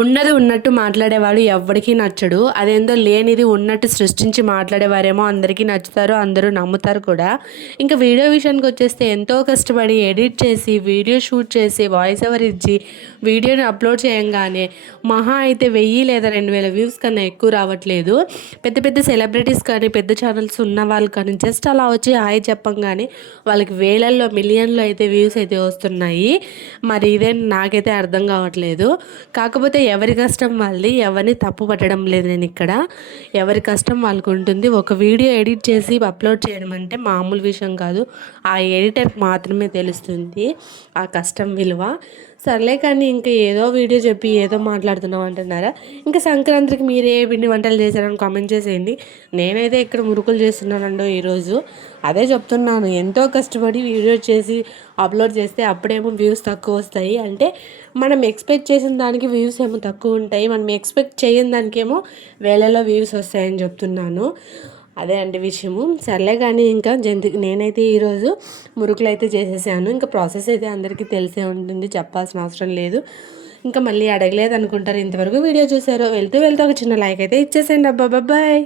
ఉన్నది ఉన్నట్టు మాట్లాడేవాడు ఎవ్వడికి నచ్చడు. అదేందో లేనిది ఉన్నట్టు సృష్టించి మాట్లాడేవారేమో అందరికీ నచ్చుతారు, అందరూ నమ్ముతారు కూడా. ఇంకా వీడియో విషయానికి వచ్చేస్తే ఎంతో కష్టపడి ఎడిట్ చేసి, వీడియో షూట్ చేసి, వాయిస్ ఓవర్ ఇచ్చి, వీడియోని అప్లోడ్ చేయంగానే మహా అయితే 1000 లేదా 2000 వ్యూస్ కన్నా ఎక్కువ రావట్లేదు. పెద్ద పెద్ద సెలబ్రిటీస్ కానీ, పెద్ద ఛానల్స్ ఉన్న వాళ్ళు కానీ జస్ట్ అలా వచ్చి హాయ్ చెప్పంగానే వాళ్ళకి వేలల్లో, మిలియన్లో అయితే వ్యూస్ అయితే వస్తున్నాయి. మరి ఇదే నాకైతే అర్థం కావట్లేదు. కాకపోతే ఎవరి కష్టం వాళ్ళది, ఎవరిని తప్పు పట్టడం లేదు నేను ఇక్కడ. ఎవరి కష్టం వాళ్ళకు ఉంటుంది. ఒక వీడియో ఎడిట్ చేసి అప్లోడ్ చేయడం అంటే మామూలు విషయం కాదు. ఆ ఎడిటర్కి మాత్రమే తెలుస్తుంది ఆ కష్టం విలువ. సర్లే కానీ ఇంకా ఏదో వీడియో చెప్పి ఏదో మాట్లాడుతున్నాం అంటున్నారా? ఇంకా సంక్రాంతికి మీరు ఏ పిండి వంటలు చేశారని కామెంట్ చేసేయండి. నేనైతే ఇక్కడ మురుకులు చేస్తున్నానండో ఈరోజు. అదే చెప్తున్నాను, ఎంతో కష్టపడి వీడియో చేసి అప్లోడ్ చేస్తే అప్పుడేమో వ్యూస్ తక్కువ వస్తాయి. అంటే మనం ఎక్స్పెక్ట్ చేసిన దానికి వ్యూస్ ఏమో తక్కువ ఉంటాయి, మనం ఎక్స్పెక్ట్ చేయని దానికేమో వేలలో వ్యూస్ వస్తాయని చెప్తున్నాను. అదే అండి విషయము. సర్లే కానీ ఇంకా నేనైతే ఈరోజు మురుకులు అయితే చేసేసాను. ఇంకా ప్రాసెస్ అయితే అందరికీ తెలిసే ఉంటుంది, చెప్పాల్సిన అవసరం లేదు. ఇంకా మళ్ళీ అడగలేదు అనుకుంటారు. ఇంతవరకు వీడియో చూసారో వెళ్తూ వెళ్తూ ఒక చిన్న లైక్ అయితే ఇచ్చేసేయండి. అబ్బా బాయ్.